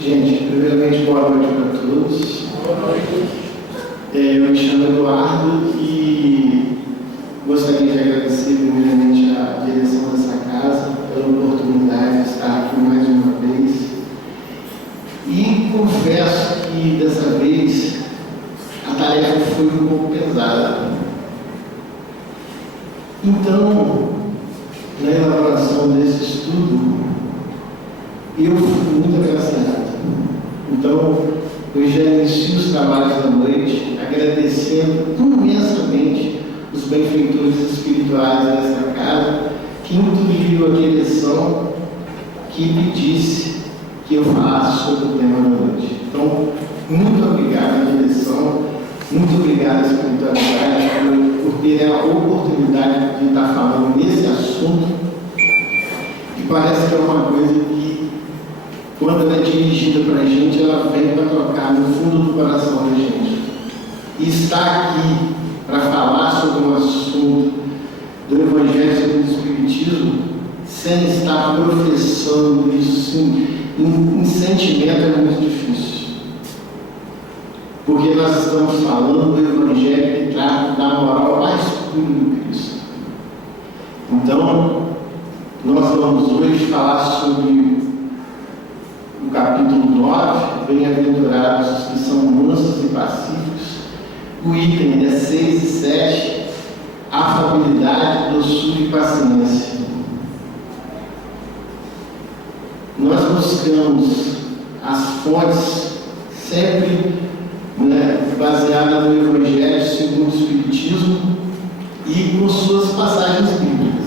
Gente, primeiramente, boa noite para todos. Boa noite. Eu me chamo Eduardo e gostaria de agradecer primeiramente a direção dessa casa pela oportunidade de estar aqui mais uma vez. E confesso que dessa vez a tarefa foi um pouco pesada. Então, na elaboração desse estudo, eu fui muito agraciado. Então, eu já inicio os trabalhos da noite agradecendo imensamente os benfeitores espirituais dessa casa que intuiu a direção que pedisse que eu falasse sobre o tema da noite. Então, muito obrigado à direção, muito obrigado à espiritualidade por ter a oportunidade de estar falando nesse assunto, que parece que é uma coisa que, quando ela é dirigida para a gente, ela vem para tocar no fundo do coração da gente. E estar aqui para falar sobre um assunto do Evangelho do Espiritismo, sem estar professando isso em sentimento, é muito difícil. Porque nós estamos falando do Evangelho que trata da moral mais pura do Cristo. Então, nós vamos hoje falar sobre o capítulo 9, Bem-aventurados os que são mansos e pacíficos. O item é 6 e 7, afabilidade, doçura e paciência. Nós buscamos as fontes sempre baseadas no Evangelho segundo o Espiritismo e com suas passagens bíblicas.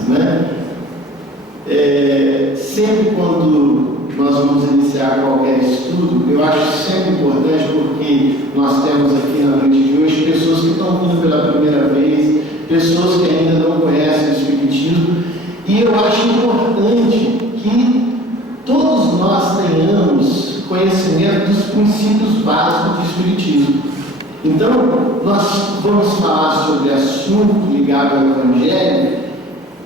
Sempre quando nós vamos iniciar qualquer estudo, eu acho sempre importante, porque nós temos aqui na noite de hoje pessoas que estão vindo pela primeira vez, pessoas que ainda não conhecem o Espiritismo, e eu acho importante que todos nós tenhamos conhecimento dos princípios básicos do Espiritismo. Então, nós vamos falar sobre assunto ligado ao Evangelho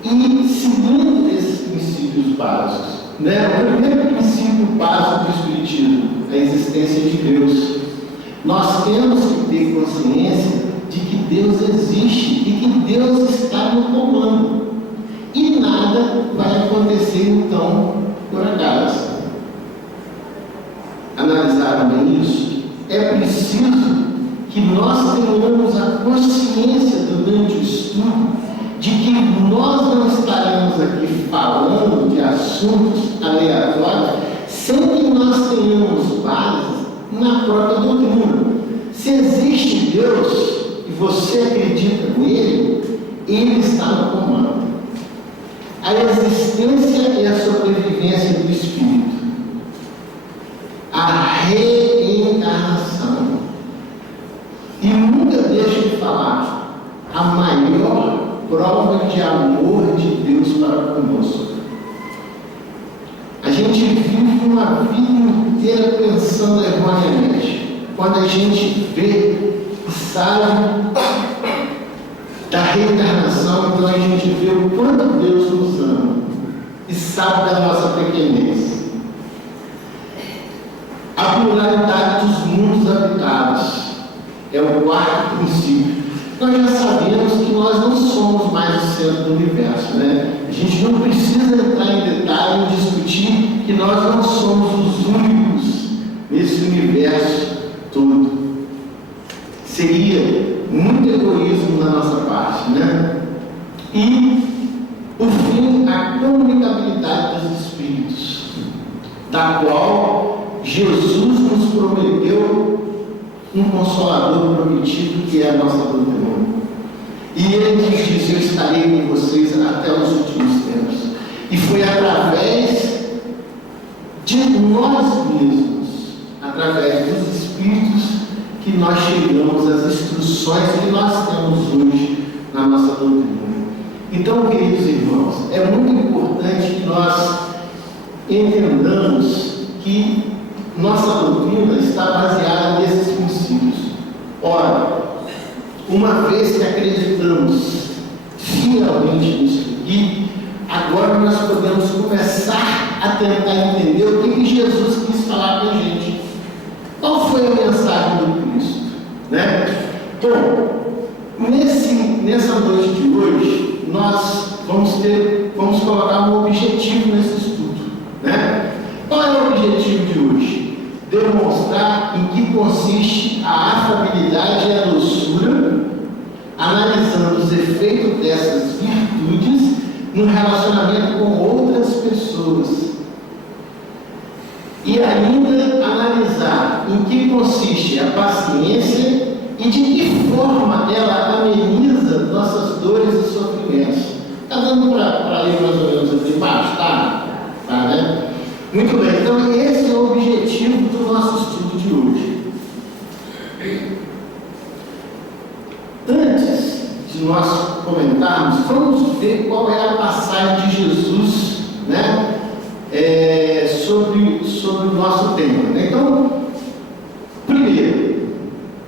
e seguindo esses princípios básicos. O primeiro princípio básico do Espiritismo, a existência de Deus. Nós temos que ter consciência de que Deus existe e que Deus está no comando. E nada vai acontecer, então, por acaso. Analisaram bem isso? É preciso que nós tenhamos a consciência durante o estudo de que nós não estaremos aqui falando de assuntos aleatórios sem que nós tenhamos bases na própria doutrina. Se existe Deus e você acredita nele, ele está no comando. A existência e a sobrevivência do espírito, a reencarnação, e nunca deixo de falar a maior prova de amor de Deus para conosco. A gente vive uma vida inteira pensando erroneamente. Quando a gente vê e sabe da reencarnação, então a gente vê o quanto Deus nos ama e sabe da nossa pequenez. A pluralidade dos mundos habitados é o quarto princípio. Nós já sabemos que nós não somos mais o centro do universo, A gente não precisa entrar em detalhe e discutir que nós não somos os únicos nesse universo todo. Seria muito egoísmo da nossa parte, E, por fim, a comunicabilidade dos espíritos, da qual Jesus nos prometeu um consolador prometido, que é a nossa doutrina. E ele nos disse: eu estarei com vocês até os últimos tempos. E foi através de nós mesmos, através dos Espíritos, que nós chegamos às instruções que nós temos hoje na nossa doutrina. Então, queridos irmãos, é muito importante que nós entendamos que nossa doutrina está baseada nesses princípios. Ora, uma vez que acreditamos fielmente nisso aqui, agora nós podemos começar a tentar entender o que Jesus quis falar para a gente. né? Bom, nessa noite de hoje, nós vamos colocar um objetivo nesse estudo, né? Qual é o objetivo de hoje? Demonstrar em que consiste a afabilidade e a doçura, analisando os efeitos dessas virtudes no relacionamento com outras pessoas. E ainda analisar em que consiste a paciência e de que forma ela ameniza nossas dores e sofrimentos. Está dando para ler mais ou menos aqui embaixo? Tá, né? Muito bem, então esse é o objetivo do nosso estudo de hoje. Antes de nós comentarmos, vamos ver qual é a passagem de Jesus, né? Sobre o nosso tema. Então, primeiro,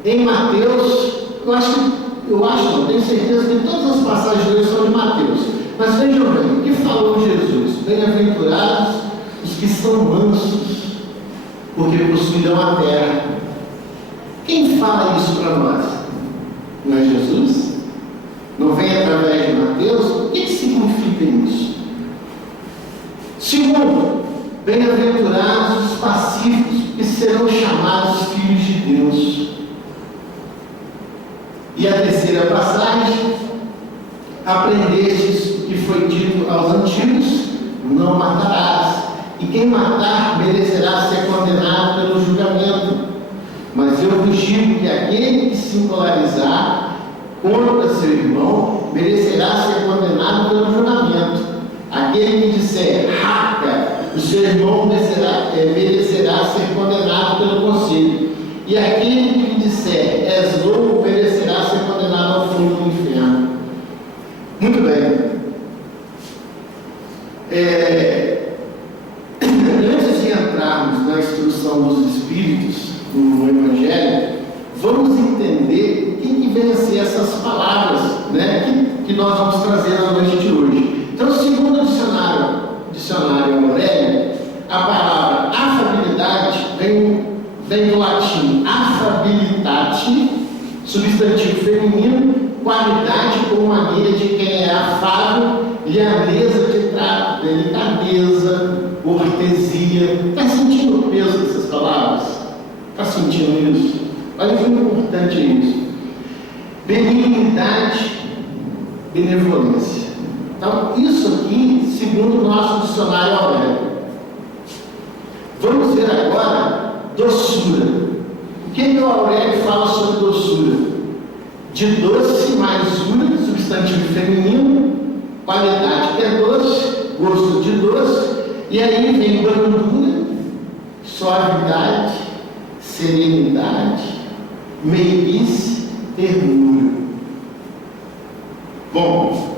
em Mateus, não, tenho certeza que todas as passagens de hoje são de Mateus, mas vejam bem, o que falou Jesus? Bem-aventurados os que são mansos, porque possuirão a terra. Quem fala isso para nós? Não é Jesus? Não vem através de Mateus? O que significa isso? Segundo, bem-aventurados os pacíficos, que serão chamados filhos de Deus. E a terceira passagem, aprendestes o que foi dito aos antigos, não matarás, e quem matar merecerá ser condenado pelo julgamento. Mas eu vos digo que aquele que se polarizar contra seu irmão merecerá ser condenado pelo julgamento. Aquele que disser raca, o seu irmão merecerá ser condenado pelo conselho. E aquele que lhe disser és louco merecerá ser condenado ao fogo do inferno. Muito bem. Antes de entrarmos na instrução dos Espíritos no Evangelho, vamos entender o que vem a ser essas palavras, né, que nós vamos trazer na noite de hoje. Então, segundo o dicionário Aurélio, a palavra afabilidade vem do latim affabilitate, substantivo feminino, qualidade ou maneira de quem é afável, lhaneza de trato, delicadeza, cortesia. Está sentindo o peso dessas palavras? Está sentindo isso? Olha que importante é isso. Benignidade, benevolência. Então, isso aqui, segundo o nosso dicionário Aurélio. Vamos ver agora doçura. O que o Aurélio fala sobre doçura? De doce mais ura, substantivo feminino, qualidade que é doce, gosto de doce, e aí vem brandura, suavidade, serenidade, meiguice, ternura. Bom,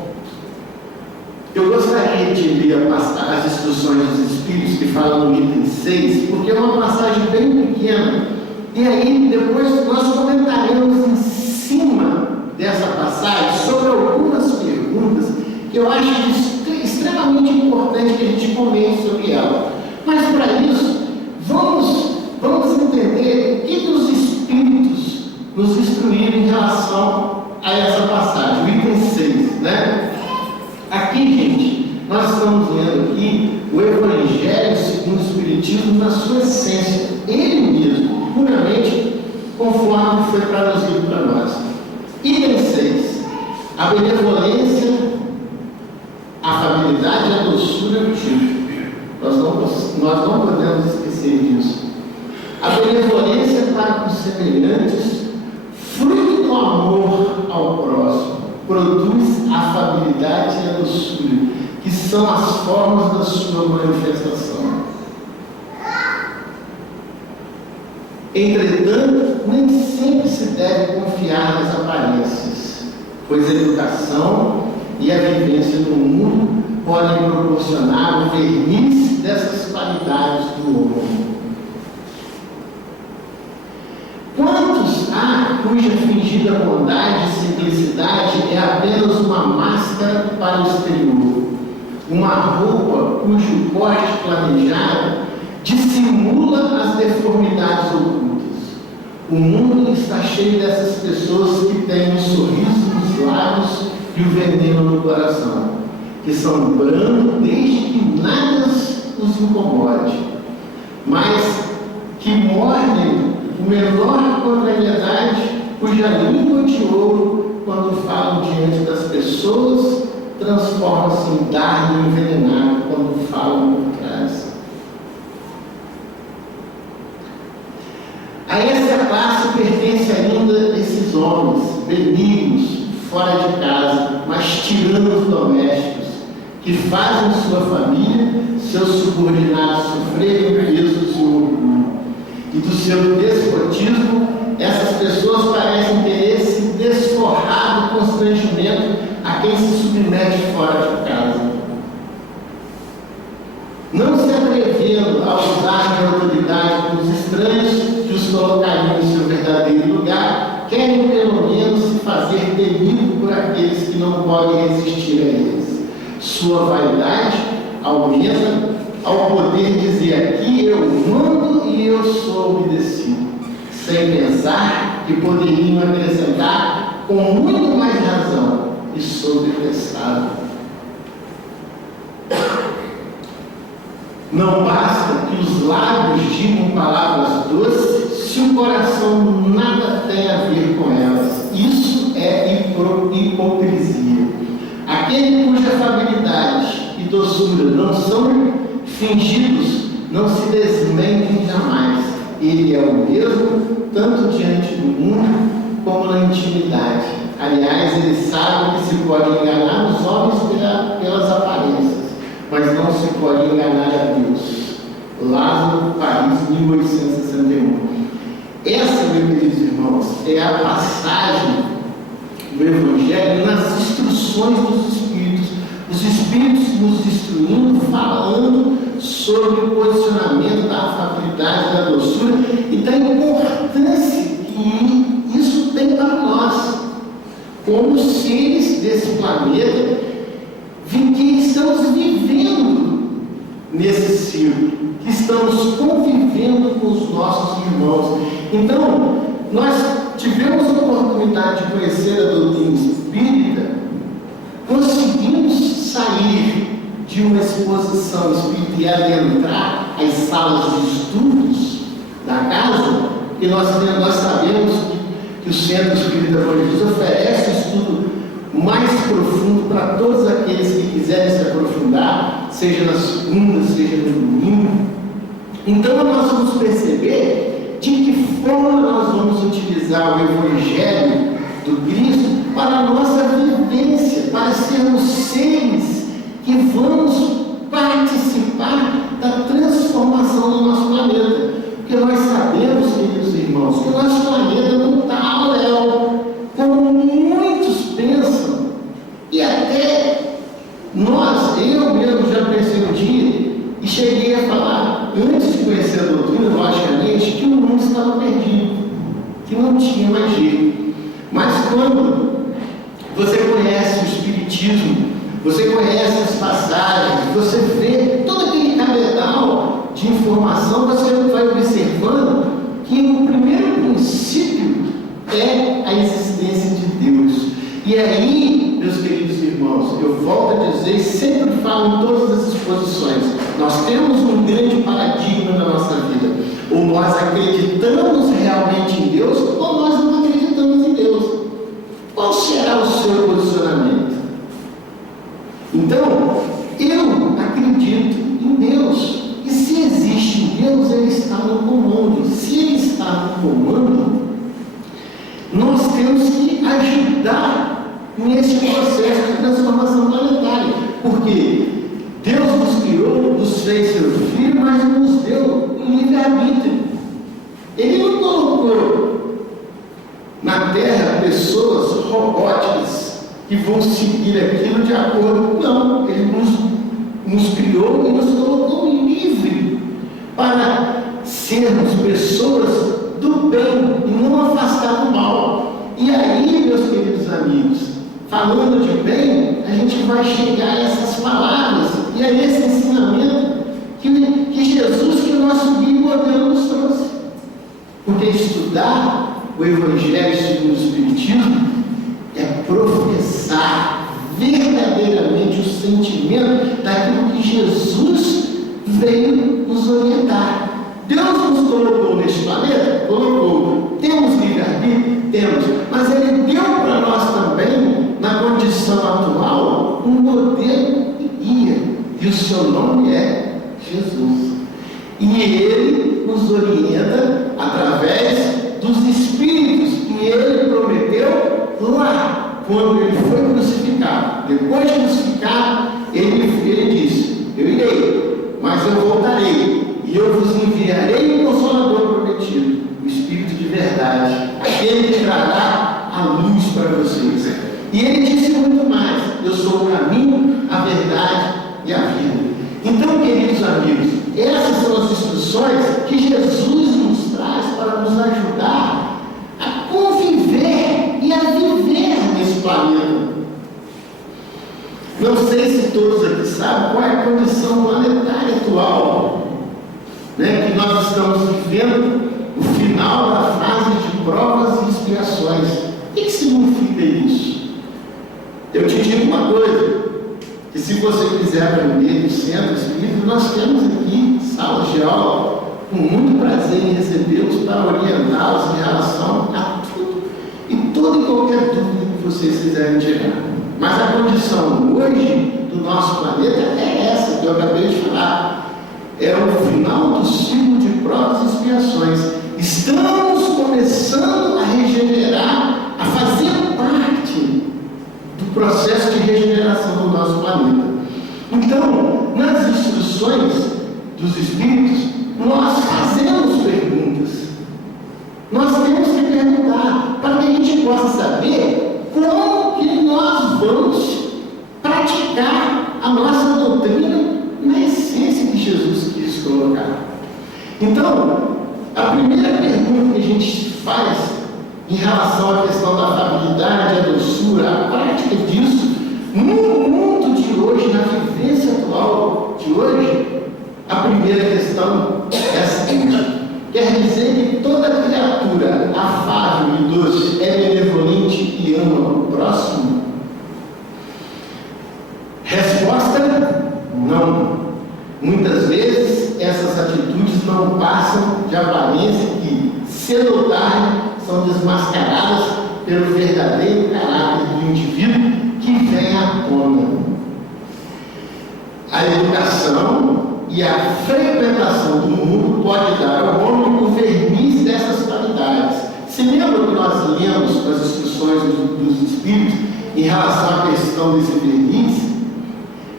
eu gostaria de ler as instruções dos Espíritos que falam no item 6, porque é uma passagem bem pequena, e aí depois nós comentaremos em cima dessa passagem sobre algumas perguntas que eu acho extremamente importante que a gente comente sobre ela. Mas para isso, vamos entender o que os Espíritos nos instruíram em relação a essa passagem, o item 6, né? Aqui, gente, nós estamos lendo aqui o Evangelho segundo o Espiritismo na sua essência, ele mesmo, puramente conforme foi traduzido para nós. Item 6, a benevolência, a afabilidade e a doçura do tipo. Nós não podemos esquecer disso. A benevolência para com os semelhantes, fruto do amor ao próximo, produz a afabilidade e a doçura, que são as formas da sua manifestação. Entretanto, nem sempre se deve confiar nas aparências, pois a educação e a vivência no mundo podem proporcionar o verniz dessas qualidades do homem. Quantos há cuja fingida bondade e simplicidade é apenas uma máscara para o exterior, uma roupa cujo corte planejado dissimula as deformidades ocultas? O mundo está cheio dessas pessoas que têm um sorriso nos lábios e o veneno no coração, que são brandos desde que nada os incomode, mas que mordem o menor contrariedade, cuja língua de ouro, quando falam diante das pessoas, transforma-se em dardo envenenado quando falam por trás. A essa classe pertence ainda esses homens benignos, fora de casa, mas tiranos domésticos, que fazem sua família, seus subordinados sofrerem o peso do seu orgulho e do seu despotismo. Essas pessoas parecem querer se desforrar do constrangimento a quem se submete fora de casa. Não se atrevendo a usar de autoridade dos estranhos que os colocariam em seu verdadeiro lugar, querem pelo menos se fazer temido por aqueles que não podem resistir a eles. Sua vaidade aumenta ao poder dizer: aqui eu mando e eu sou obedecido, sem pensar que poderiam acrescentar com muito mais razão: e sou detestado. Não basta que os lábios digam palavras doces se o coração nada tem a ver com elas. Isso é hipocrisia. Aquele cuja afabilidade e doçura não são fingidos, não se desmentem jamais. Ele é o mesmo, tanto diante do mundo como na intimidade. Aliás, ele sabe que se pode enganar os homens pelas aparências, mas não se pode enganar a Deus. Lázaro, Paris, 1861. Essa, meus queridos irmãos, é a passagem do Evangelho nas instruções dos Espíritos. Os Espíritos nos instruindo, falando sobre o posicionamento da afabilidade, da doçura e da importância que isso tem para nós, como seres desse planeta, que estamos vivendo nesse ciclo, que estamos convivendo com os nossos irmãos. Então, nós tivemos a oportunidade de conhecer a doutrina espírita, conseguimos sair de uma exposição espírita e adentrar as salas de estudos da casa, e nós sabemos que o Centro Espírita Bom Jesus oferece um estudo mais profundo para todos aqueles que quiserem se aprofundar, seja na segunda, seja no domingo. Então nós vamos perceber de que forma nós vamos utilizar o Evangelho do Cristo para a nossa vivência, para sermos seres que vamos participar da transformação do nosso planeta. Porque nós sabemos, queridos irmãos, que o nosso planeta não está ao léu, como muitos pensam, e até eu mesmo já pensei um dia e cheguei a falar, antes de conhecer a doutrina, logicamente, que o mundo estava perdido, que não tinha mais jeito. Mas quando você conhece o Espiritismo, você conhece as passagens, você vê todo aquele cabedal de informação, você vai observando que o primeiro princípio é a existência de Deus. E aí, meus queridos irmãos, eu volto a dizer, sempre falo em todas as exposições, nós temos um grande paradigma na nossa vida. Ou nós acreditamos realmente em Deus, ou nós não acreditamos em Deus. Qual será o seu posicionamento? Então, eu acredito em Deus. E se existe Deus, Ele está no comando. Se Ele está no comando, nós temos que ajudar nesse processo de transformação planetária. Porque Deus nos criou, nos fez seu filho, mas nos deu um livre-arbítrio. Ele não colocou na Terra pessoas robóticas que vão seguir aquilo de acordo. Não, Ele nos criou e nos colocou livre para sermos pessoas do bem e não afastar do mal. E aí, meus queridos amigos, falando de bem, a gente vai chegar a essas palavras e a esse ensinamento que Jesus, que o nosso guia modelo, nos trouxe. Porque estudar o Evangelho segundo o Espiritismo é professar verdadeiramente o sentimento daquilo que Jesus veio nos orientar. Deus nos colocou neste planeta? Colocou. Temos livre-arbítrio? Temos. Mas Ele deu para nós também, na condição atual, um modelo e guia. E o seu nome é Jesus. E Ele nos orienta através dos Espíritos que Ele prometeu lá, quando Ele foi crucificado. Depois de crucificado, Ele disse: eu irei, mas eu voltarei. E eu vos enviarei o Consolador prometido, o Espírito de verdade, aquele que trará a luz para vocês. E Ele disse muito mais: eu sou o caminho, a verdade e a vida. Então, queridos amigos, essas são as instruções que Jesus nos traz para nos ajudar a conviver e a viver nesse planeta. Não sei se todos aqui sabem qual é a condição planetária atual, que nós estamos vivendo o final da fase de provas e expiações. O que significa isso? Eu te digo uma coisa, que se você quiser aprender no Centro Espírita, nós temos aqui salas de aula, com muito prazer em recebê-los para orientá-los em relação a tudo e toda e qualquer dúvida que vocês quiserem tirar. Mas a condição hoje do nosso planeta é essa que eu acabei de falar. É o final do ciclo de provas e expiações. Estamos começando a regenerar, a fazer parte do processo de regeneração do nosso planeta. Então, nas instruções dos Espíritos, nós fazemos perguntas. Nós temos que perguntar para que a gente possa saber como que nós vamos praticar a nossa doutrina na essência que Jesus quis colocar. Então, a primeira pergunta que a gente faz em relação à questão da afabilidade, a doçura, a prática disso, no mundo de hoje, na vivência atual de hoje, a primeira questão é a seguinte: quer dizer que toda criatura afável e doce é benevolente e ama o próximo? Resposta: não. Muitas vezes essas atitudes não passam de aparência que, cedo ou tarde, são desmascaradas pelo verdadeiro caráter do indivíduo que vem à tona. A educação e a frequentação do mundo pode dar ao homem o verniz dessas qualidades. Se lembra que nós lemos nas instruções dos Espíritos em relação à questão desse verniz?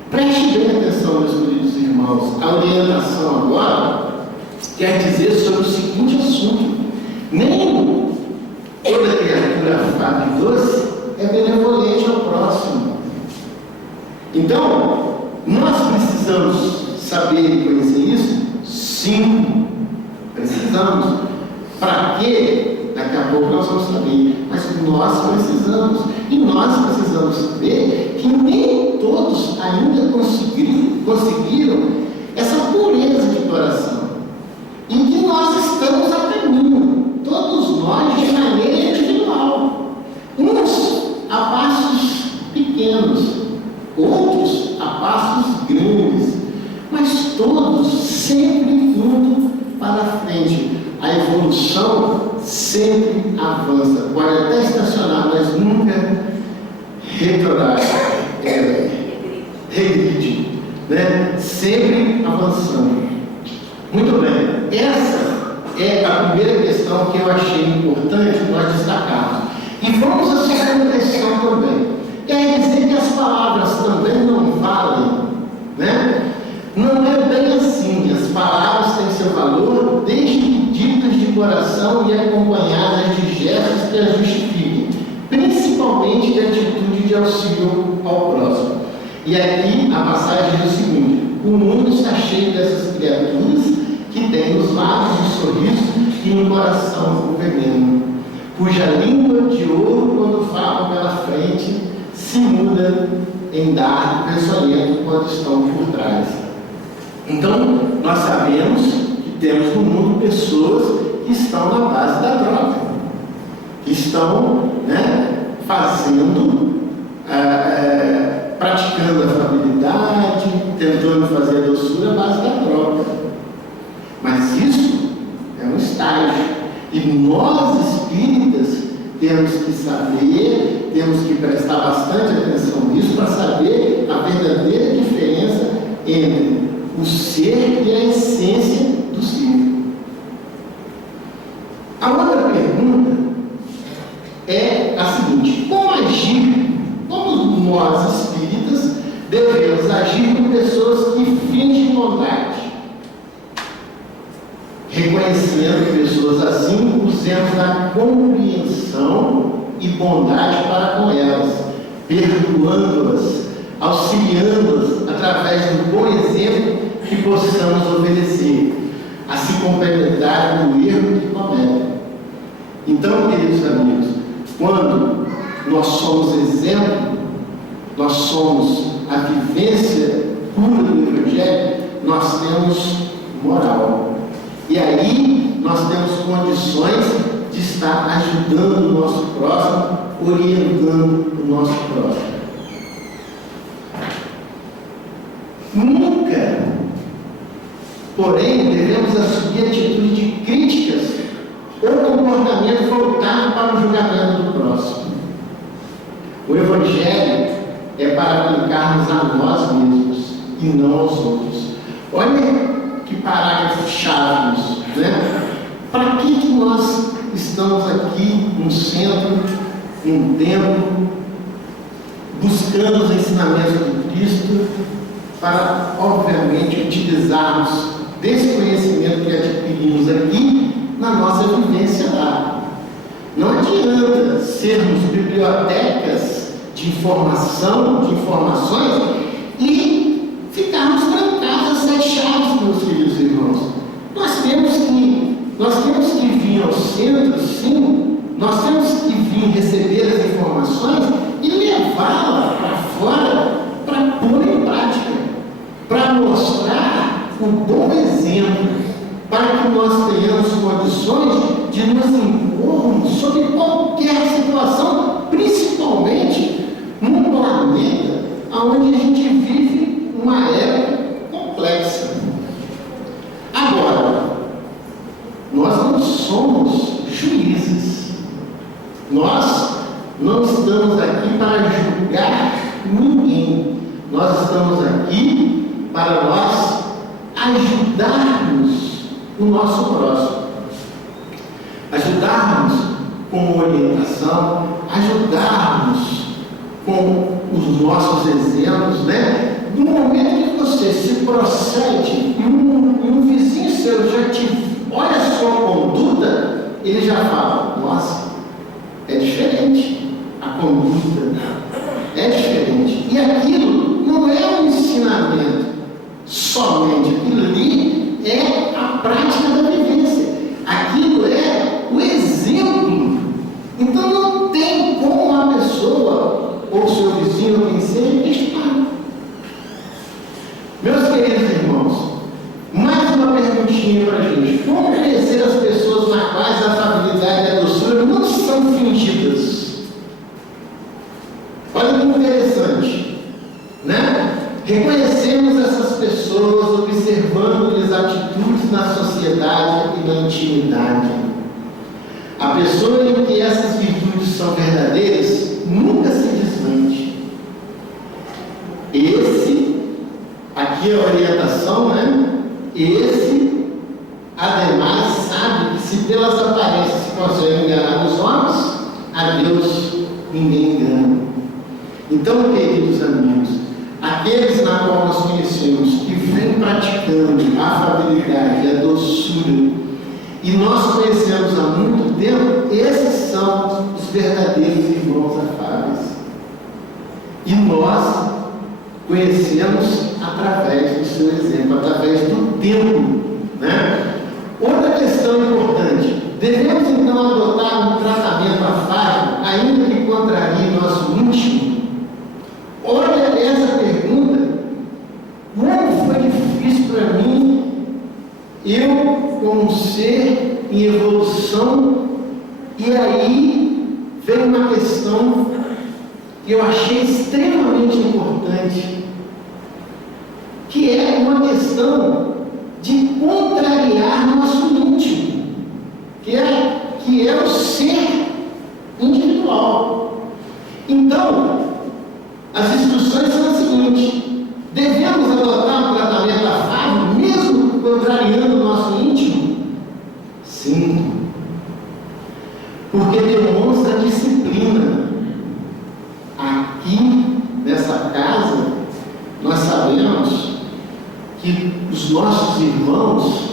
Preste bem atenção, meus queridos irmãos. A orientação agora quer dizer sobre o seguinte assunto: nem toda criatura afável e doce é benevolente ao próximo. Então, nós precisamos saber e conhecer isso? Sim, precisamos. Para quê? Daqui a pouco nós vamos saber. Mas nós precisamos. E nós precisamos saber que nem todos ainda conseguiram essa pureza de coração. E que nós estamos a caminho, todos nós, de maneira individual. Uns a passos pequenos, outros a passos grandes, mas todos sempre indo para frente. A evolução sempre avança, pode até estacionar, mas nunca retrograde, regride, sempre avançando. Muito bem, essa é a primeira questão que eu achei importante nós destacarmos. E vamos à segunda questão também. Quer dizer que as palavras também não valem, Não é bem assim. As palavras têm seu valor desde que ditas de coração e acompanhadas de gestos que as justifiquem, principalmente de atitude de auxílio ao próximo. E aqui a passagem diz o seguinte: o mundo está cheio dessas criaturas que têm nos lábios um sorriso e um coração com veneno, cuja língua de ouro, quando falam pela frente, se muda em dardo peçonhento quando estão por trás. Então, nós sabemos que temos no mundo pessoas que estão na estão, né, praticando a afabilidade, tentando fazer a doçura à base da troca. Mas isso é um estágio. E nós, espíritas, temos que saber, temos que prestar bastante atenção nisso para saber a verdadeira diferença entre o ser e a essência do ser. A outra pergunta é a seguinte: como agir, como nós espíritas devemos agir com pessoas que fingem bondade? Reconhecendo pessoas assim, usemos da compreensão e bondade para com elas, perdoando-as, auxiliando-as através do bom exemplo que possamos oferecer, a se complementar no erro que cometem. Então, queridos amigos, quando nós somos exemplo, nós somos a vivência pura do Evangelho, nós temos moral. E aí nós temos condições de estar ajudando o nosso próximo, orientando o nosso próximo. Nunca, porém, devemos assumir atitude de críticas ou comportamento voltado para o julgamento do próximo. O Evangelho é para aplicarmos a nós mesmos e não aos outros. Olha que parágrafo chave isso, né? Para que nós estamos aqui num centro, num templo, buscando os ensinamentos do Cristo, para, obviamente, utilizarmos desse conhecimento que adquirimos aqui na nossa vivência lá. Não adianta sermos bibliotecas de informação, de informações, e ficarmos trancados às 7 chaves, meus queridos irmãos. Nós temos que vir ao centro, sim, nós temos que vir receber as informações e levá-las para fora para pôr em prática, para mostrar o bom exemplo, para que nós tenhamos condições de nos impormos sobre qualquer situação, principalmente num planeta onde a gente vive uma era complexa. Agora, nós não somos juízes. Nós não estamos aqui para julgar ninguém. Nós estamos aqui para nós ajudarmos o nosso próximo. Ajudarmos com orientação, ajudarmos com os nossos exemplos, né? No momento que você se procede e um vizinho seu já te olha a sua conduta, ele já fala: nossa, é diferente, a conduta é diferente. E aquilo não é um ensinamento somente, aquilo ali é a prática da vivência, aquilo é o exemplo. Então não tem como uma pessoa, ou seu vizinho, ou quem seja, questionar. Meus queridos irmãos, mais uma perguntinha para a gente: como conhecer as pessoas nas quais a afabilidade e a doçura não são fingidas? Olha que interessante, né? Reconhecemos essas pessoas observando-lhes atitudes na sociedade e na intimidade. A pessoa em que essas virtudes são verdadeiras nunca se desmente. Aqui é a orientação, né? Esse, ademais, sabe que se pelas aparências se consegue enganar os homens, a Deus ninguém engana. Então, queridos amigos, aqueles na qual nós conhecemos, que vêm praticando a afabilidade, a doçura, e nós conhecemos há muito tempo, esses são os verdadeiros irmãos afáveis. E nós conhecemos através do seu exemplo, através do tempo, né? Outra questão importante: devemos então adotar um tratamento afável, ainda que contrarie nosso íntimo? Olha essa pergunta. Como foi difícil para mim, eu como um ser em evolução, e aí veio uma questão que eu achei extremamente importante, que é uma questão de contrariar nosso íntimo, que é o ser individual. Então, as instruções são as seguintes: devemos adotar um tratamento afável, mesmo contrariando o nosso íntimo? Sim, porque demonstra disciplina. Aqui, nessa casa, nós sabemos que os nossos irmãos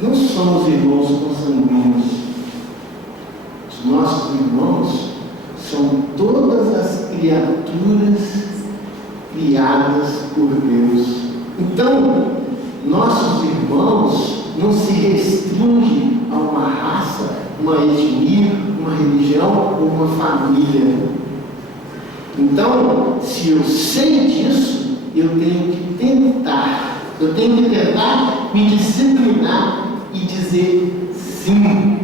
não são os irmãos consanguíneos. Os nossos irmãos são todas as criaturas criadas por Deus. Então, nossos irmãos não se restringem a uma raça, uma etnia, uma religião ou uma família. Então, se eu sei disso, eu tenho que tentar me disciplinar e dizer sim,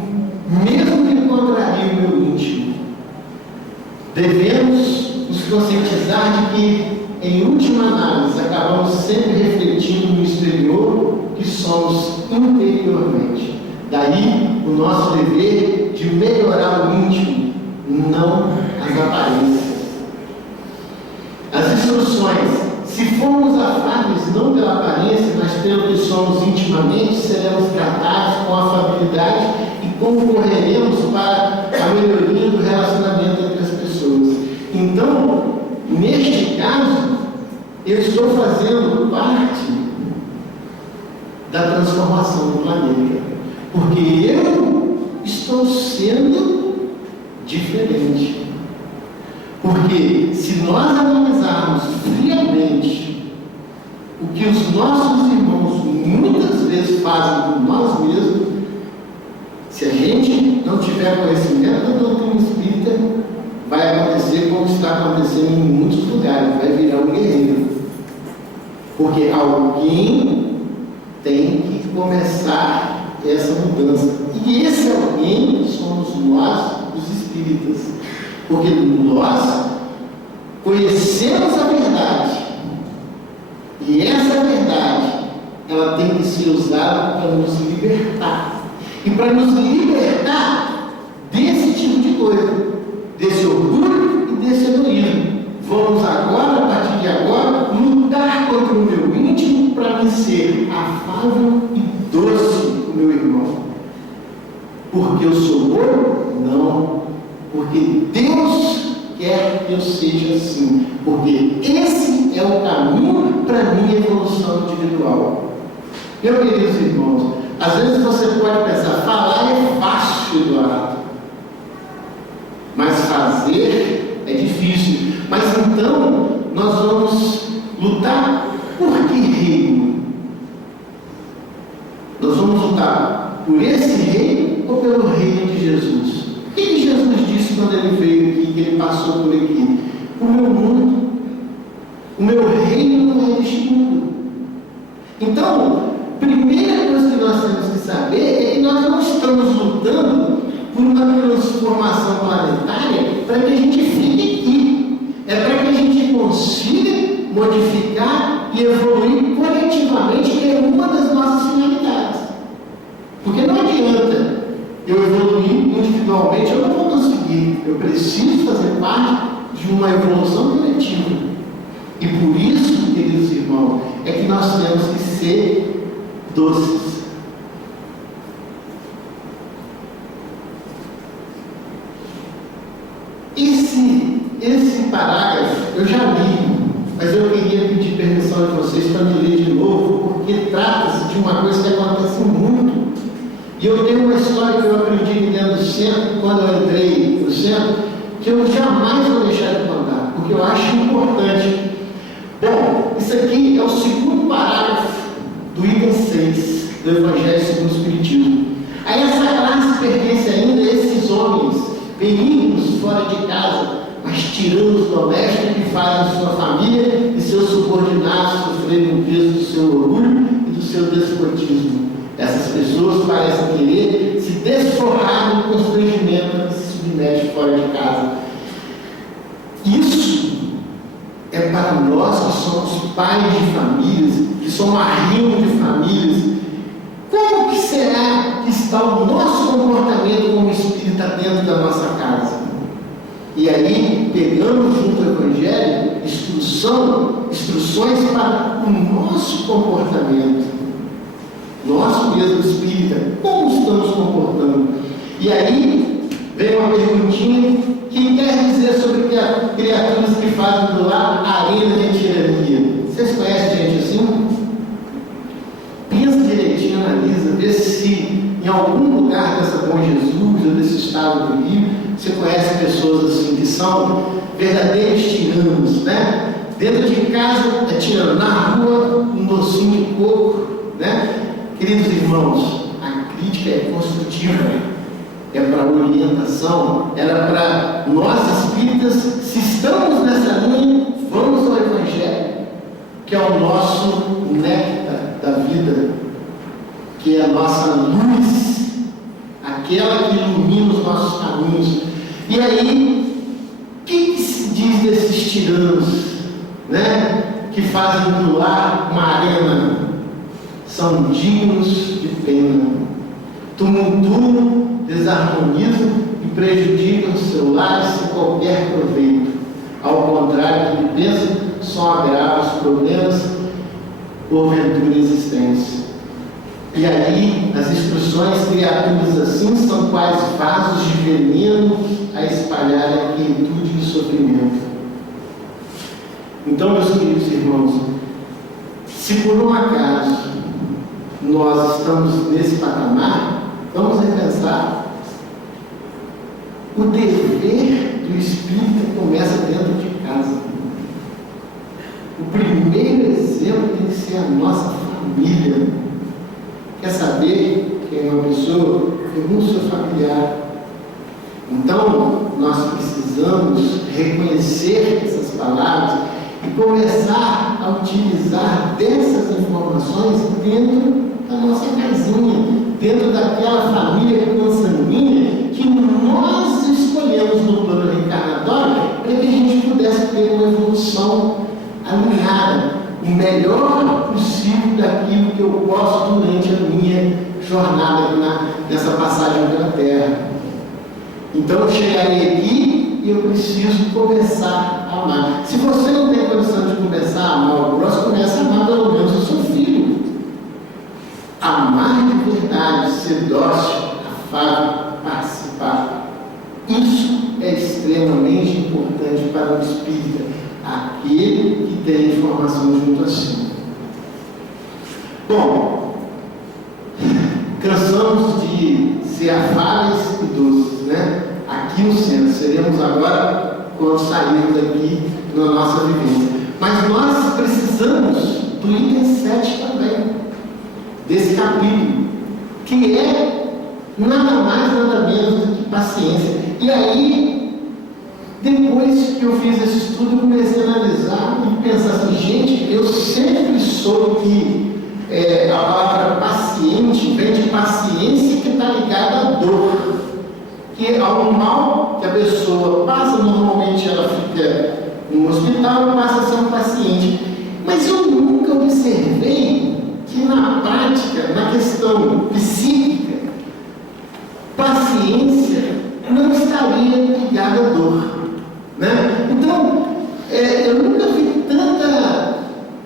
mesmo que contrarie o meu íntimo. Devemos nos conscientizar de que, em última análise, acabamos sempre refletindo no exterior que somos interiormente. Daí o nosso dever de melhorar o íntimo, não as aparências. As instruções: se formos afáveis não pela aparência, mas pelo que somos intimamente, seremos tratados com afabilidade e concorreremos para a melhoria do relacionamento entre as pessoas. Então, neste caso, eu estou fazendo parte da transformação do planeta, porque eu estou sendo diferente. Porque se nós analisarmos friamente o que os nossos irmãos muitas vezes fazem por nós mesmos, se a gente não tiver conhecimento da doutrina espírita, vai acontecer como está acontecendo em muitos lugares, vai virar um guerreiro. Porque alguém tem que começar essa mudança. E esse alguém somos nós, os espíritas. Porque nós conhecemos a verdade. E essa verdade, ela tem que ser usada para nos libertar. E para nos libertar desse tipo de coisa, desse orgulho e desse egoísmo. Vamos agora, a partir de agora, lutar contra o meu íntimo para me ser afável e doce com o meu irmão. Porque eu sou bom? Não. Porque Deus quer que eu seja assim. Porque esse é o caminho para a minha evolução individual. Meus queridos irmãos, às vezes você pode pensar, falar é fácil, Eduardo. Mas fazer é difícil. Mas então, nós vamos lutar por que reino? Nós vamos lutar por esse reino ou pelo reino de Jesus? O que Jesus disse quando ele veio aqui, que ele passou por aqui? O meu mundo, o meu reino não é deste mundo. Então, a primeira coisa que nós temos que saber é que nós não estamos lutando por uma transformação planetária para que a gente fique aqui. É para que a gente consiga modificar e evoluir coletivamente, que é uma das nossas finalidades. Porque não adianta eu evoluir individualmente, eu não vou conseguir. Eu preciso fazer parte de uma evolução coletiva. E por isso, queridos irmãos, é que nós temos que ser doces. Esse parágrafo eu já li, mas eu queria pedir permissão de vocês para me ler de novo, porque trata-se de uma coisa que acontece muito. E eu tenho uma história que eu aprendi dentro do centro, quando eu entrei no centro, que eu jamais vou deixar de contar, porque eu acho importante. Bom, isso aqui é o segundo parágrafo do item 6 do Evangelho segundo o Espiritismo. A essa classe pertence ainda esses homens benignos fora de casa, mas tiranos domésticos que fazem sua família e seus subordinados sofrerem o peso do seu orgulho e do seu despotismo. Essas pessoas parecem querer se desforrar do constrangimento a que se submete fora de casa. Isso é para nós que somos pais de famílias, que somos arrimo de famílias. Como que será que está o nosso comportamento como espírita dentro da nossa casa? E aí, pegamos junto ao Evangelho, instruções para o nosso comportamento. Nós mesmo espírita, como estamos comportando? E aí, vem uma perguntinha que quer dizer sobre criaturas que fazem do lar arena de tirania. Vocês conhecem gente assim? Pensa direitinho, analisa, vê se em algum lugar dessa Bom Jesus ou desse estado do Rio, você conhece pessoas assim que são verdadeiros tiranos, né? Dentro de casa é tirano, na rua um docinho de coco, né? Queridos irmãos, a crítica é construtiva, é para orientação, era para nós espíritas, se estamos nessa linha, vamos ao Evangelho, que é o nosso néctar da vida, que é a nossa luz, aquela que ilumina os nossos caminhos. E aí, o que se diz desses tiranos, né, que fazem do lar uma arena? São dignos de pena, tumultuam, desarmonizam e prejudicam seu lar sem qualquer proveito. Ao contrário do que pensa, só agrava os problemas porventura existentes. E aí, as instruções, criaturas assim são quais vasos de veneno a espalhar a quietude e o sofrimento. Então, meus queridos irmãos, se por um acaso nós estamos nesse patamar, vamos repensar. O dever do espírita começa dentro de casa. O primeiro exemplo tem que ser a nossa família. Quer saber quem é uma pessoa? Pergunta o seu familiar. Então, nós precisamos reconhecer essas palavras e começar a utilizar dessas informações dentro da nossa casinha, dentro daquela família consanguínea que nós escolhemos no plano reencarnatório para que a gente pudesse ter uma evolução alinhada, o melhor possível daquilo que eu posso durante a minha jornada nessa passagem pela Terra. Então eu chegarei aqui e eu preciso começar a amar. Se você não tem condição de começar a amar o próximo, comece a amar pelo menos o seu filho. Amar de verdade, ser dócil, afável, participar. Isso é extremamente importante para o espírita, aquele que tem informação junto a si. Bom, cansamos de ser afáveis e doces, né? Aqui no centro, seremos agora quando sairmos daqui na nossa vivência. Mas nós precisamos do item 7 também, desse capítulo, que é nada mais, nada menos do que paciência. E aí, depois que eu fiz esse estudo, eu comecei a analisar e pensar assim, gente, eu sempre soube que a palavra paciente vem de paciência que está ligada à dor, que é um mal que a pessoa passa, normalmente ela fica no hospital e passa a ser um paciente. Mas eu nunca observei que na prática, na questão psíquica, paciência não estaria ligada à dor, né? Então, eu nunca vi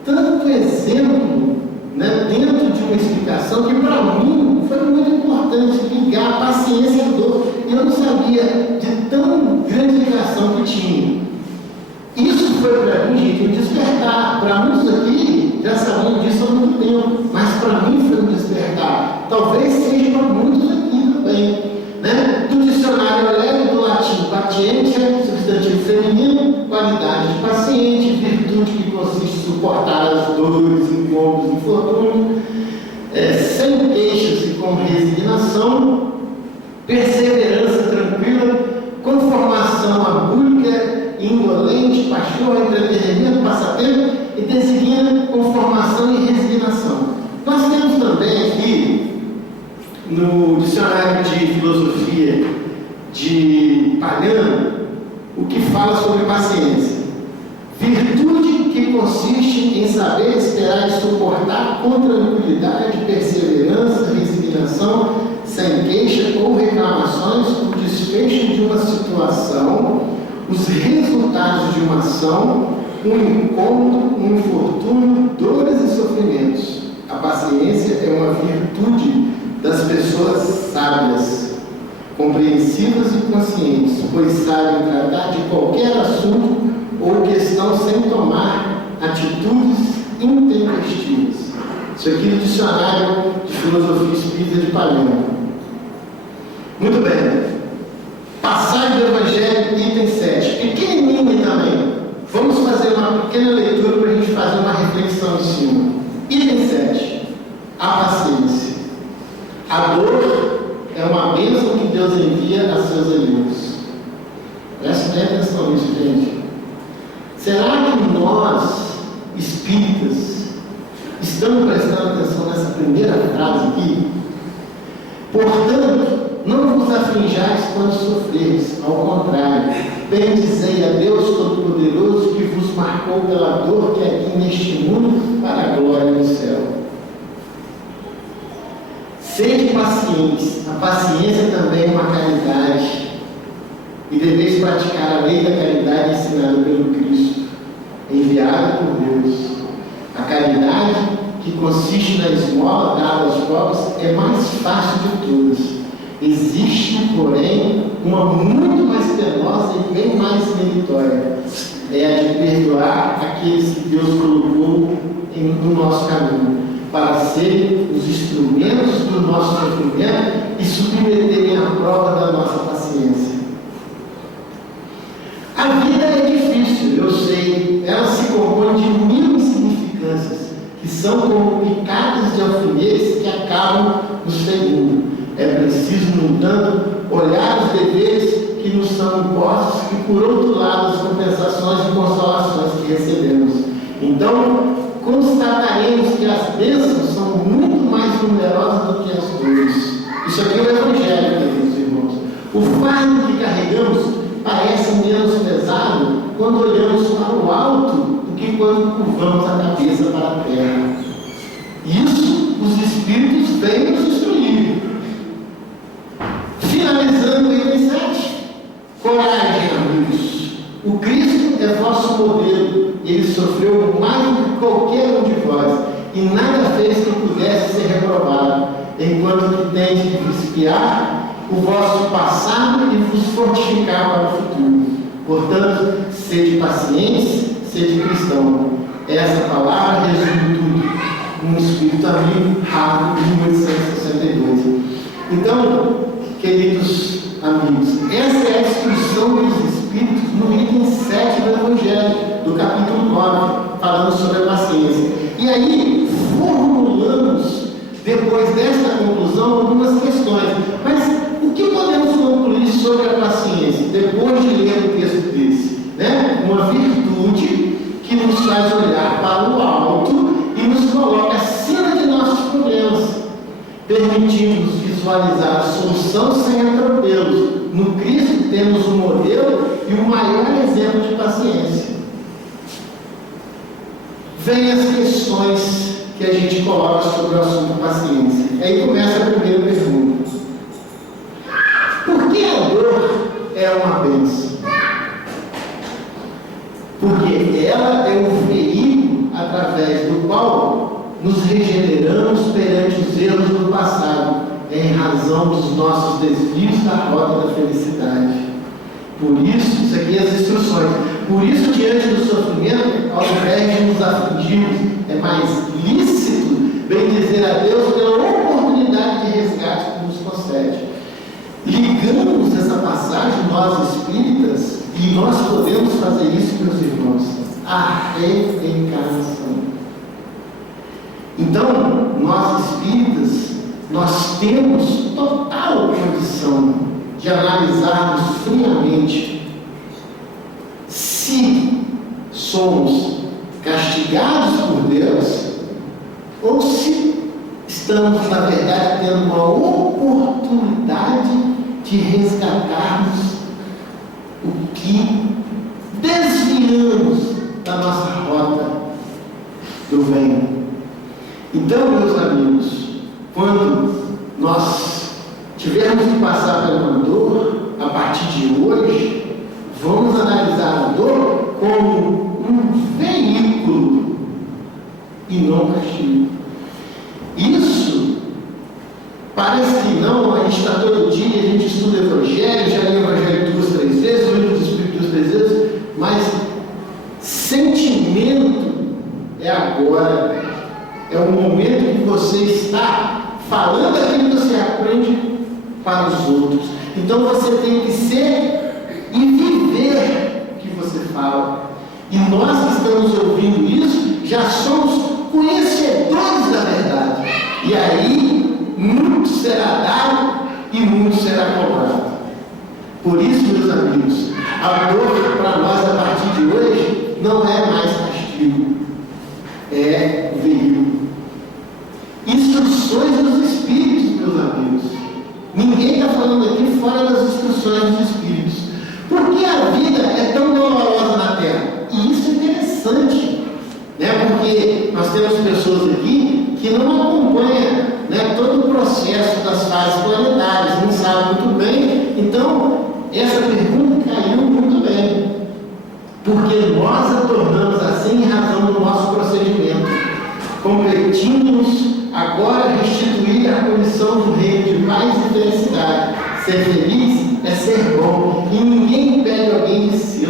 tanto exemplo, né, dentro de uma explicação que para mim foi muito importante ligar a paciência à dor. Eu não sabia de tão grande ligação que tinha. Isso foi para mim, gente, um despertar. Para muitos aqui já sabiam disso há muito tempo, mas para mim foi um despertar. Talvez seja para muitos aqui também, né? Do dicionário eu levo do latim patientia, substantivo feminino, qualidade de paciente, virtude que consiste em suportar as dores, incômodos, infortúnios, sem queixas e com resignação, perseverança tranquila, conformação abúlica, indolente, paixão, entretenimento, passatempo, e designa conformação e resignação. Nós temos também aqui, no dicionário de filosofia de trabalhando o que fala sobre paciência. Virtude que consiste em saber esperar e suportar com tranquilidade, perseverança, resignação, sem queixa ou reclamações, o desfecho de uma situação, os resultados de uma ação, um incômodo, um infortúnio, dores e sofrimentos. A paciência é uma virtude das pessoas sábias, compreensivas e conscientes, pois sabem tratar de qualquer assunto ou questão sem tomar atitudes intempestivas. Isso aqui no dicionário de filosofia espírita de Palermo. Muito bem. Passagem do Evangelho, item 7. Pequenininho também. Vamos fazer uma pequena leitura para a gente fazer uma reflexão em cima. Item 7. A paciência. A dor é uma bênção que Deus envia a seus eleitos. Presta bem atenção nisso, gente. Será que nós, espíritas, estamos prestando atenção nessa primeira frase aqui? Portanto, não vos aflinjais quando sofreres, ao contrário, bendizei a Deus Todo-Poderoso que vos marcou pela dor que é aqui neste mundo para a glória do céu. Sede pacientes, a paciência também é uma caridade, e deveis praticar a lei da caridade ensinada pelo Cristo, enviada por Deus. A caridade, que consiste na esmola dada aos pobres, é mais fácil de todas. Existe, porém, uma muito mais penosa e bem mais meritória. É a de perdoar aqueles que Deus colocou no nosso caminho, para serem os instrumentos do nosso sofrimento e submeterem à prova da nossa paciência. A vida é difícil, eu sei. Ela se compõe de mil insignificâncias, que são como picadas de alfinetes que acabam nos ferindo. É preciso, no entanto, olhar os deveres que nos são impostos e, por outro lado, as compensações e consolações que recebemos. Então, constataremos que as bênçãos são muito mais numerosas do que as dores. Isso aqui é o Evangelho, queridos irmãos. O fardo que carregamos parece menos pesado quando olhamos para o alto do que quando curvamos a cabeça para a terra. Isso os Espíritos vêm nos instruir. Finalizando o item 7. Coragem, amigos. O Cristo é vosso modelo. Ele sofreu mais do que qualquer um de vós, e nada fez que pudesse ser reprovado, enquanto que tendes de espiar o vosso passado e vos fortificar para o futuro. Portanto, sede pacientes, sede cristão. Essa palavra resume tudo. Um espírito amigo, rápido, de 1862. Então, queridos amigos, essa é a instrução dos Espíritos no item 7 do Evangelho, do capítulo 9, falando sobre a paciência. E aí, formulamos, depois desta conclusão, algumas questões. Mas o que podemos concluir sobre a paciência, depois de ler um texto desse? Uma virtude que nos faz olhar para o alto e nos coloca acima de nossos problemas, permitindo-nos visualizar a solução sem atropelos. No Cristo temos um modelo e o maior exemplo de paciência. Vem as questões que a gente coloca sobre o assunto paciência. Aí começa a primeira pergunta. Por que a dor é uma bênção? Porque ela é um veículo através do qual nos regeneramos perante os erros do passado, em razão dos nossos desvios da rota da felicidade. Por isso aqui as instruções. Por isso, diante do sofrimento, ao invés de nos afligirmos, é mais lícito bendizer a Deus pela oportunidade de resgate que nos concede. Ligamos essa passagem, nós espíritas, e nós podemos fazer isso, meus irmãos, a reencarnação. Então, nós espíritas, nós temos total condição de analisarmos friamente se somos castigados por Deus ou se estamos, na verdade, tendo uma oportunidade de resgatarmos que desviamos da nossa rota do bem. Então, meus amigos, quando nós tivermos que passar por uma dor, a partir de hoje, vamos analisar a dor como um veículo e não castigo. Isso parece que não, a gente está todo dia, a gente estuda o Evangelho, já lê o Evangelho 2, 3 vezes, o livro do Espírito 2, 3 vezes, mas sentimento é agora, é o momento que você está falando aquilo que você aprende para os outros. Então você tem que ser e viver o que você fala. E nós que estamos ouvindo isso, já somos conhecedores da verdade. E aí, muito será dado e muito será cobrado. Por isso, meus amigos, a dor para nós a partir de hoje não é mais castigo, é veículo. Instruções dos Espíritos, meus amigos. Ninguém está falando aqui fora das instruções dos Espíritos. Por que a vida é tão dolorosa na Terra? E isso é interessante, né? Porque nós temos pessoas aqui que não acompanham, né, todo o processo das fases planetárias, não sabem muito bem. Então, essa pergunta caiu muito bem, porque nós a tornamos assim em razão do nosso procedimento. Competimos agora restituir a condição do reino de paz e felicidade. Ser feliz é ser bom, e ninguém impede alguém de ser.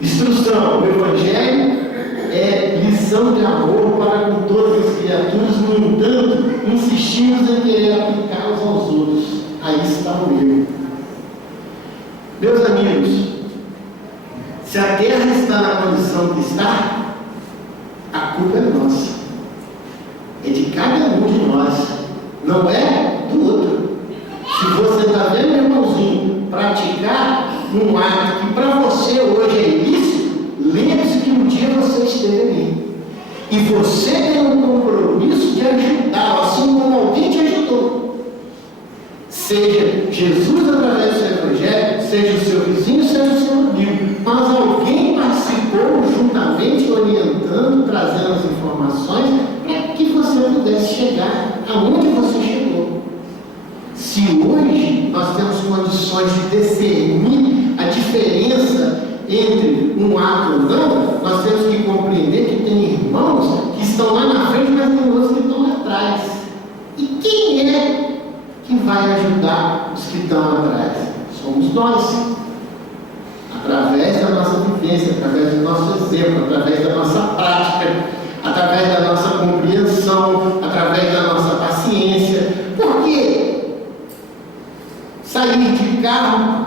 Instrução: o Evangelho é lição de amor para com todas as criaturas, no entanto, insistimos em querer aplicá-los aos outros. Aí está o erro. Meus amigos, se a Terra está na condição que está, a culpa é nossa. É de cada um de nós, não é do outro. Se você está vendo, irmãozinho, praticar um ato que para você hoje é ilícito, lembre-se que um dia você esteve ali. E você tem um compromisso de ajudar, assim como alguém te ajudou. Seja Jesus através do seu Evangelho, seja o seu vizinho, seja o seu amigo. Mas alguém participou juntamente, orientando, trazendo as informações, para que você pudesse chegar aonde você chegou. Se hoje nós temos condições de discernir a diferença entre um ato ou não, nós temos que compreender que tem irmãos que estão lá na frente, mas tem outros que estão lá atrás. E quem é que vai ajudar os que estão atrás? Somos nós. Através da nossa vivência, através do nosso exemplo, através da nossa prática, através da nossa compreensão, através da nossa paciência. Por quê? Sair de carro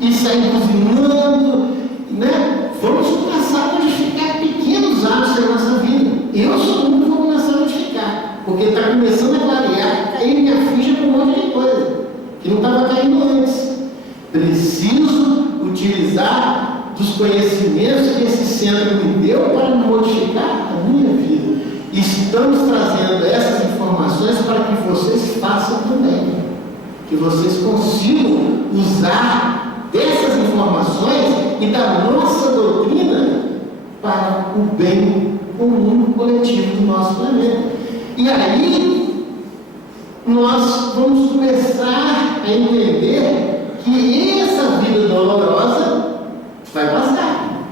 e sair buzinando, né? Vamos começar a modificar pequenos hábitos da nossa vida. Eu sou um que vou começar a modificar, porque está começando a clarear, cair minha ficha com um monte de coisa que não estava caindo antes. Preciso utilizar dos conhecimentos que esse centro me deu para modificar a minha vida. E estamos trazendo essas informações para que vocês façam também. Que vocês consigam usar dessas informações e da nossa doutrina para o bem comum coletivo do nosso planeta. E aí, nós vamos começar a entender que essa vida dolorosa vai passar.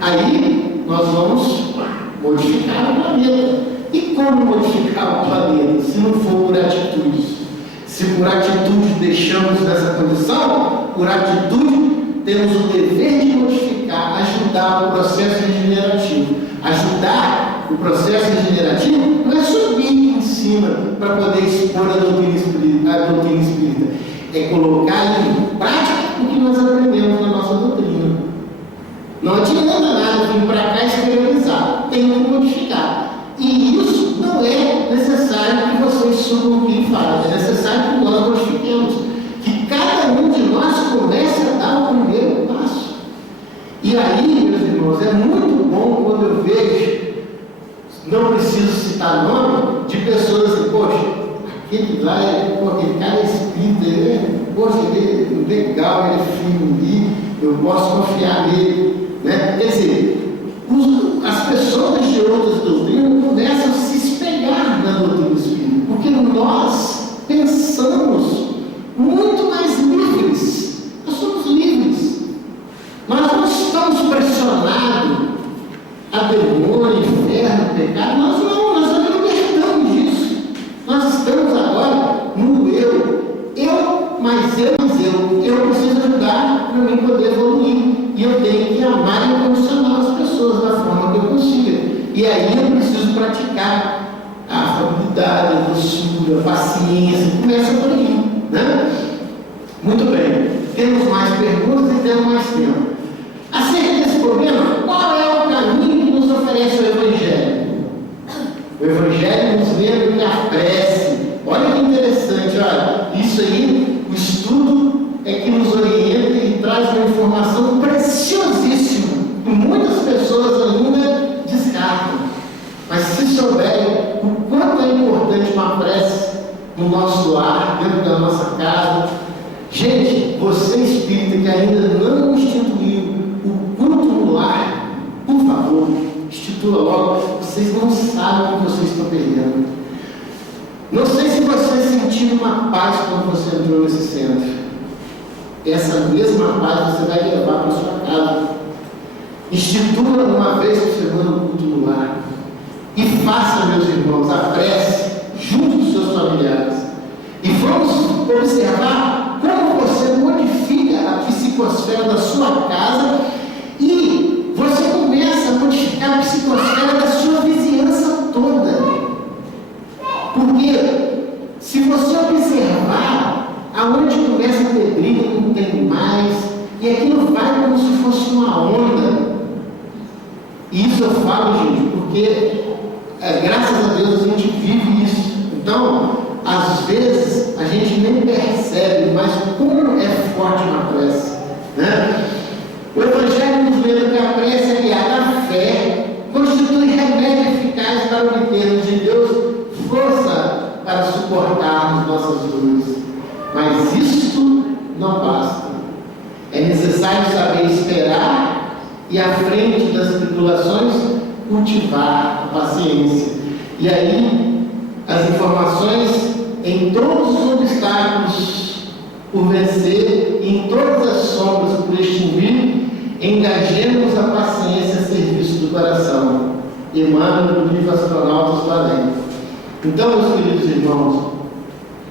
Aí, nós vamos modificar o planeta. E como modificar o planeta, se não for por atitudes? Se por atitude deixamos nessa condição, por atitude temos o dever de modificar, ajudar o processo regenerativo. Ajudar o processo regenerativo não é subir em cima para poder expor a doutrina espírita. É colocar em prática o que nós aprendemos na nossa doutrina. Não adianta nada vir para cá e exteriorizar, tem que modificar. E isso não é necessário que vocês subam aqui e falem, é necessário que nós modifiquemos, que cada um de nós comece a dar o primeiro passo. E aí, meus irmãos, é muito bom quando eu vejo, não preciso citar nome, de pessoas assim, poxa, aquele lá, aquele cara é espírita, poxa, ele legal, ele é firme ali, eu posso confiar nele, né? Quer dizer, as pessoas de outras doutrinas começam a se espelhar na doutrina espírita, porque nós pensamos muito mais livres, nós somos livres, nós não estamos pressionados a demônio, inferno, pecado, nós já libertamos disso, nós estamos agora no eu preciso ajudar para mim poder evoluir, e eu tenho que amar e emocionar as pessoas da forma que eu consiga, e aí eu preciso praticar a afabilidade, a doçura, a paciência, começa por aí, né? Muito bem, temos mais perguntas e temos mais tempo. Acerca desse problema, qual é o caminho que nos oferece o Evangelho? O Evangelho nos lembra que a prece, olha que interessante, olha, isso aí, o estudo é que nos orienta e traz uma informação preciosíssima, que muitas pessoas ainda descartam. Mas se souberem o quanto é importante uma prece no nosso lar, dentro da nossa casa, gente, você espírita que ainda não instituiu o culto no lar, por favor, institua logo. Vocês não sabem o que vocês estão perdendo. Não sei se você sentiu uma paz quando você entrou nesse centro. Essa mesma paz você vai levar para a sua casa. Institua uma vez por semana o culto no lar. E faça, meus irmãos, a prece junto dos seus familiares. E vamos observar como você modifica a psicosfera da sua casa e você começa a modificar a psicosfera da sua vizinhança toda. Porque se você observar, aonde começa a ter briga, não tem mais, e aquilo vai como se fosse uma onda. E isso eu falo, gente, porque graças a Deus a gente vive isso. Então, às vezes a gente nem percebe, mas como é forte uma prece, né? O Evangelho nos lembra que a prece é guiada à fé, constitui remédio eficaz para obtermos de Deus força para suportarmos nossas dores. Mas isto não basta. É necessário saber esperar e, à frente das tribulações, cultivar a paciência. E aí, as informações em todos os obstáculos por vencer, em todas as sombras por extinguir, engajemos a paciência a serviço do coração. Emmanuel, do livro Astronautas do Além. Então, meus queridos irmãos,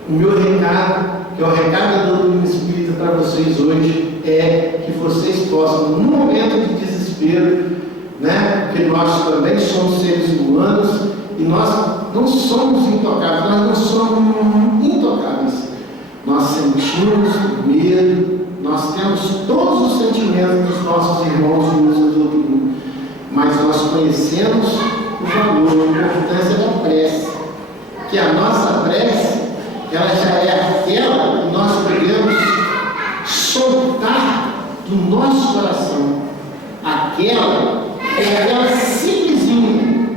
o meu recado, que é o recado da doutrina espírita para vocês hoje, é que vocês possam, no momento de desespero, né, porque nós também somos seres humanos e nós não somos intocáveis, nós não somos intocáveis. Nós sentimos medo, nós temos todos os sentimentos dos nossos irmãos de uso do doutrina, mas nós conhecemos o valor, a importância da prece, que a nossa prece, ela já é aquela que nós podemos soltar do nosso coração, aquela simplesinha,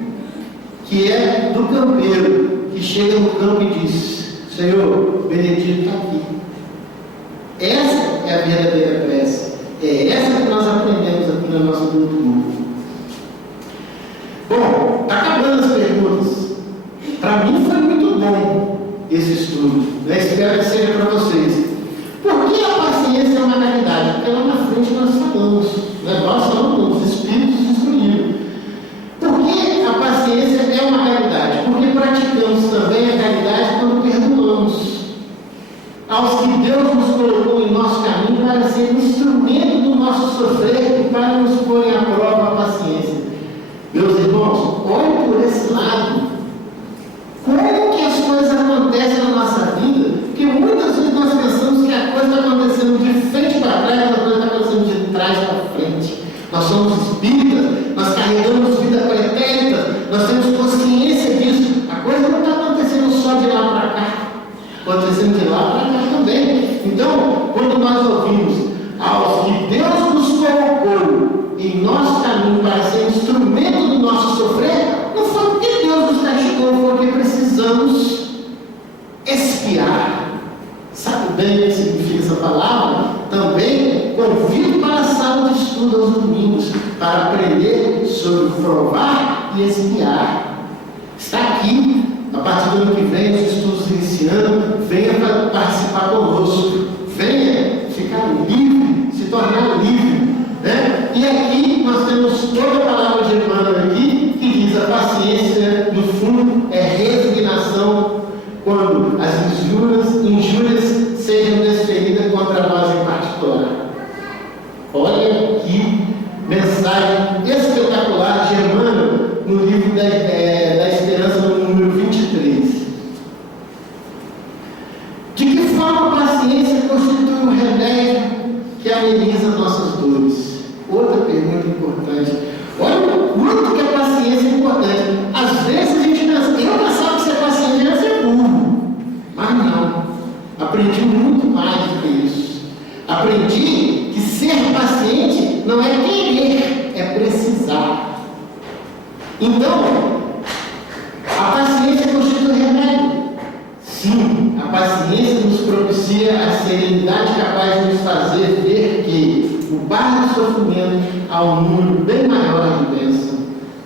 que é do campeiro, que chega no campo e diz: Senhor, Benedito está aqui. Essa é a verdadeira prece. É essa que nós aprendemos aqui na nossa doutrina. Bom, está acabando as perguntas. Para mim foi muito bom esse estudo, né? Espero que seja para vocês. Por que a paciência é uma caridade? Porque lá na frente nós falamos, né? Nós falamos dos espíritos disponíveis. Por que a paciência é uma caridade? Porque praticamos também a caridade quando perdoamos aos que Deus nos colocou em nosso caminho para ser um instrumento do nosso sofrer e para nos pôr à prova a paciência. Meus irmãos, olhem por esse lado. Como que as coisas acontecem na nossa vida? Porque muitas vezes nós pensamos que a coisa está acontecendo de frente para trás, a coisa está acontecendo de trás para frente. Nós somos espíritas, nós carregamos vida pretérita, nós temos consciência disso. A coisa não está acontecendo só de lá para cá, está acontecendo de lá para cá também. Então, quando nós ouvimos aos que Deus nos colocou em nosso caminho para ser instrumento do nosso sofrer, não foi porque Deus nos castigou, foi porque precisamos expiar aos domingos para aprender sobre provar e expiar. Está aqui, a partir do ano que vem, os estudos iniciando, venha para participar conosco, venha ficar livre, se tornar livre, né? E aqui nós temos toda a palavra de Emmanuel aqui, que diz a paciência, no fundo, é resignação quando as injúrias sejam desferidas contra nós em particular. Olha que mensagem espetacular de Emmanuel no livro da Esperança, no número 23. De que forma a paciência constitui um remédio que ameniza nossas dores? Outra pergunta importante. Olha o quanto que a paciência é importante. Às vezes a gente pensa, eu pensava que ser paciente era ser burro. Mas não. Aprendi muito mais do que isso. Aprendi que ser paciente não é querer, é precisar. Então, a paciência constitui remédio. Sim, a paciência nos propicia a serenidade capaz de nos fazer ver que o par do sofrimento há um número bem maior de bênçãos,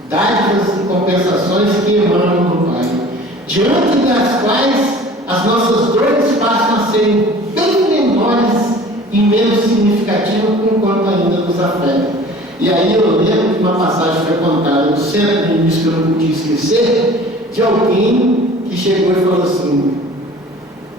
dádivas e compensações que emanam do Pai, diante das quais as nossas dores passam a serem bem menores e menos significativas enquanto ainda nos afetam. E aí eu lembro que uma passagem foi contada no centro do início que eu não podia esquecer, de alguém que chegou e falou assim: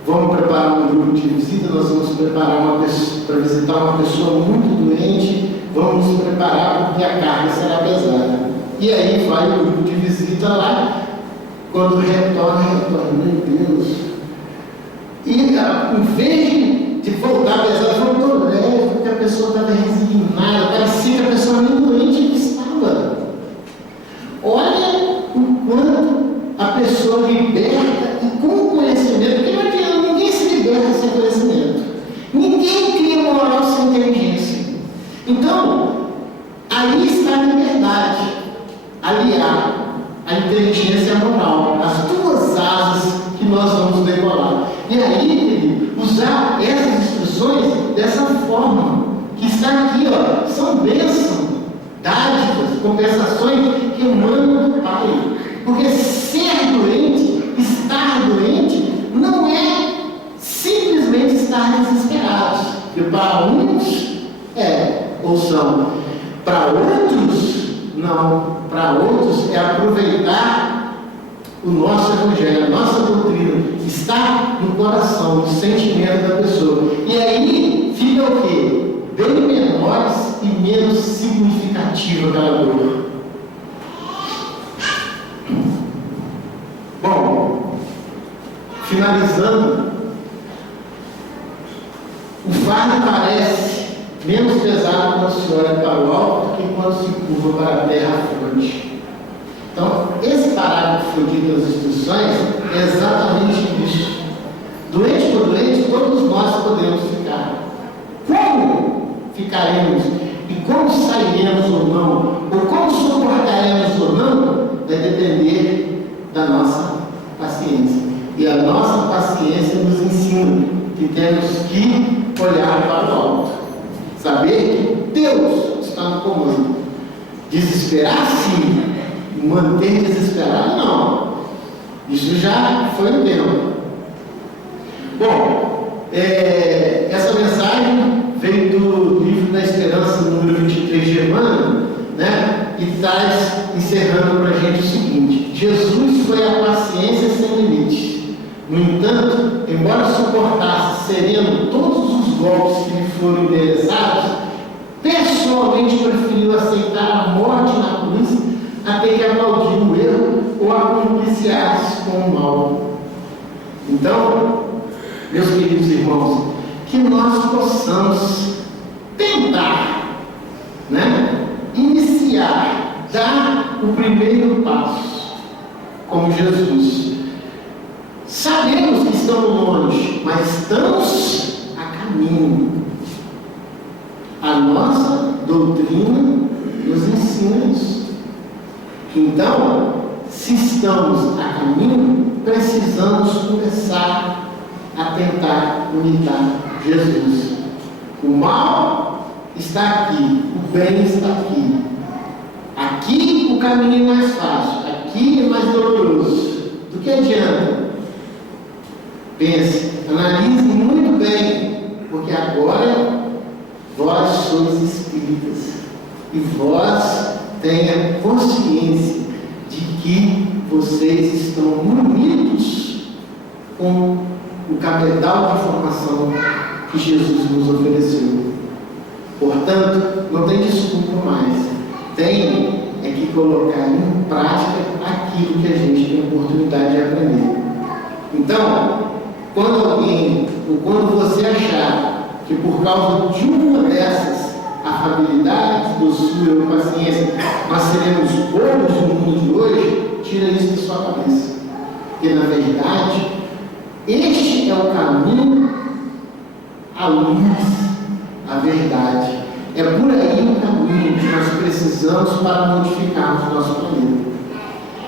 vamos preparar um grupo de visita, nós vamos preparar para visitar uma pessoa muito doente, vamos nos preparar porque a carga será pesada. E aí vai o grupo de visita lá, quando retorna, meu Deus. E em vez de voltar pesado, voltou leve, porque a pessoa estava resignada, parecia que a pessoa nem doente estava. Olha o quanto a pessoa liberta e com conhecimento, porque não adianta, ninguém se liberta sem conhecimento. Ninguém cria moral sem inteligência. Então, aí está a liberdade, aliar a inteligência e a moral, as duas asas que nós vamos decolar. E aí, usar essas instruções dessa forma, que está aqui, ó, são bênçãos, dádivas, compensações que emanam do Pai. Porque ser doente, estar doente, não é simplesmente estar desesperados. E para uns ou são. Para outros, não. Para outros é aproveitar o nosso evangelho, a nossa doutrina, está no coração, no sentimento da pessoa. E aí fica o quê? Bem menores e menos significativa aquela dor. Bom, finalizando, o fardo parece menos pesado quando se olha para o alto do que quando se curva para a terra à fronte. Então, esse parágrafo aqui das instruções é exatamente isso. Doente por doente, todos nós podemos ficar. Como ficaremos e como sairemos ou não, ou como suportaremos ou não, vai depender da nossa paciência. E a nossa paciência nos ensina que temos que olhar para o alto, saber que Deus está no comando. Desesperar, sim. Manter desesperado, não. Isso já foi um tempo. Bom, essa mensagem veio do livro da Esperança, número 23 de Emmanuel, né? E traz, encerrando para a gente o seguinte: Jesus foi a paciência sem limites. No entanto, embora suportasse sereno todos os golpes que lhe foram endereçados, pessoalmente preferiu aceitar a morte na cruz até que aplaudir o erro ou a compliciar-se com o mal. Então, meus queridos irmãos, que nós possamos tentar, né, iniciar, dar o primeiro passo, como Jesus. Sabemos que estamos longe, mas estamos a caminho. A nossa doutrina nos ensina isso. Então, se estamos a caminho, precisamos começar a tentar imitar Jesus. O mal está aqui, o bem está aqui. Aqui o caminho é mais fácil, aqui é mais doloroso. Do que adianta? Pense, analise muito bem, porque agora vós sois espíritas e vós tenha consciência de que vocês estão unidos com o cabedal de formação que Jesus nos ofereceu. Portanto, não tem desculpa mais. Tem que colocar em prática aquilo que a gente tem oportunidade de aprender. Então, quando alguém, ou quando você achar que por causa de uma dessas afabilidades, doçura, paciência, nós seremos bobos no mundo de hoje, tira isso da sua cabeça. Porque, na verdade, este é o caminho, a luz, a verdade. É por aí o caminho que nós precisamos para modificarmos o nosso planeta.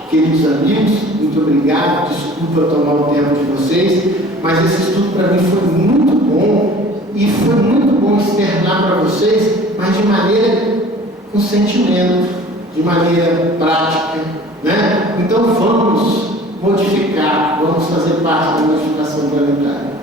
Queridos amigos, muito obrigado. Desculpa tomar o tempo de vocês, mas esse estudo para mim foi muito bom e foi muito bom externar para vocês, mas de maneira com sentimento, de maneira prática, né? Então vamos modificar, vamos fazer parte da modificação planetária.